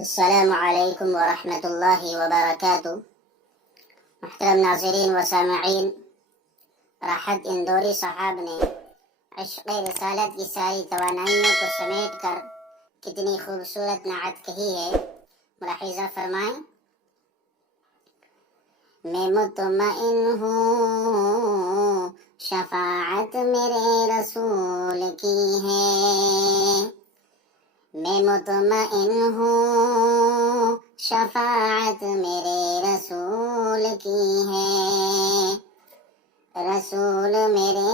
السلام علیکم ورحمۃ اللہ وبرکاتہ۔ محترم ناظرین و سامعین، راحت اندوری صاحب نے عشق رسالت کی ساری توانائیوں کو سمیٹ کر کتنی خوبصورت نعت کہی ہے، ملاحظہ فرمائیں۔ میں مطمئن ہوں شفاعت میرے رسول کی ہے، میں مطمئن ہوں شفاعت میرے رسول کی ہے، رسول میرے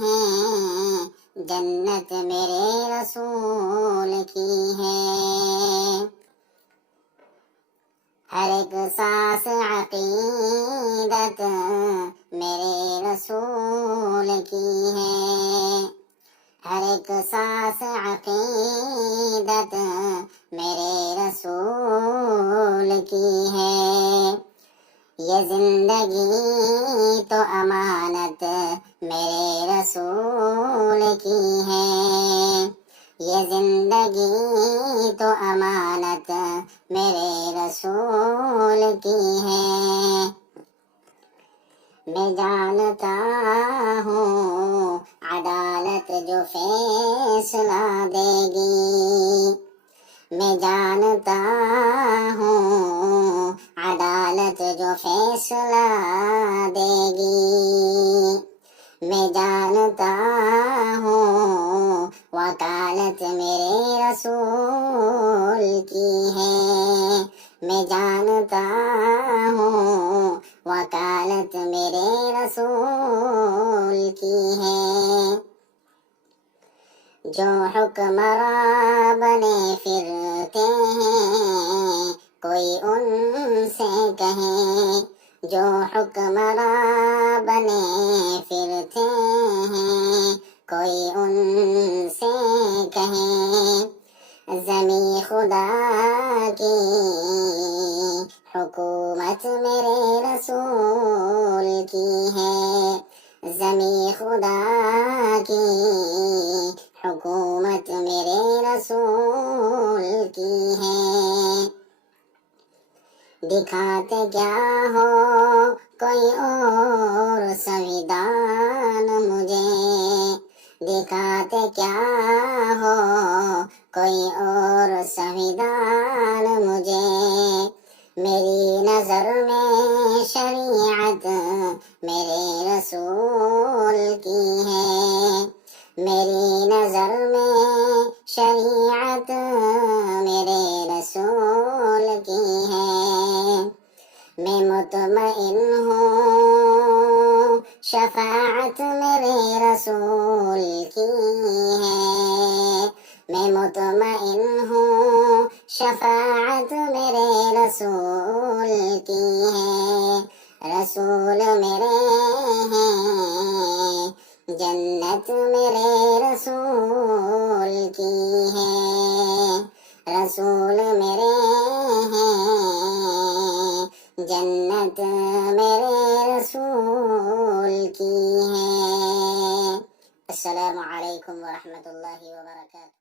ہیں جنت میرے رسول کی ہے، ہر ایک سانس عقیدت میرے رسول کی ہے، ہر ایک سانس عقیدت میرے رسول کی ہے، یہ زندگی تو امانت میرے رسول کی ہے، یہ زندگی تو امانت میرے رسول کی ہے، میں جانتا ہوں عدالت جو فیصلہ دے گی، میں جانتا ہوں عدالت جو فیصلہ دے گی، میں جانتا ہوں وکالت میرے رسول کی ہے، میں جانتا ہوں وکالت میرے رسول کی ہے، جو حکمراں بنے پھرتے ہیں کوئی ان سے کہے، جو حکمراں بنے پھرتے ہیں کوئی ان سے کہے، زمیں خدا کی حکومت میرے رسول کی ہے، زمیں خدا کی حکومت میرے رسول کی ہے، دکھاتے کیا ہو کوئی اور سویدان مجھے، دکھاتے کیا ہو کوئی اور سویدان مجھے، میری نظر میں شریعت میرے رسول کی ہے، میری نظر میں شریعت میرے رسول کی ہے، میں مطمئن ہوں شفاعت میرے رسول کی ہے، میں مطمئن ہوں شفاعت میرے رسول کی ہے، رسول میرے ہیں جنت میرے رسول کی ہے، رسول میرے ہیں جنت میرے رسول کی ہے۔ السلام علیکم ورحمۃ اللہ وبرکاتہ۔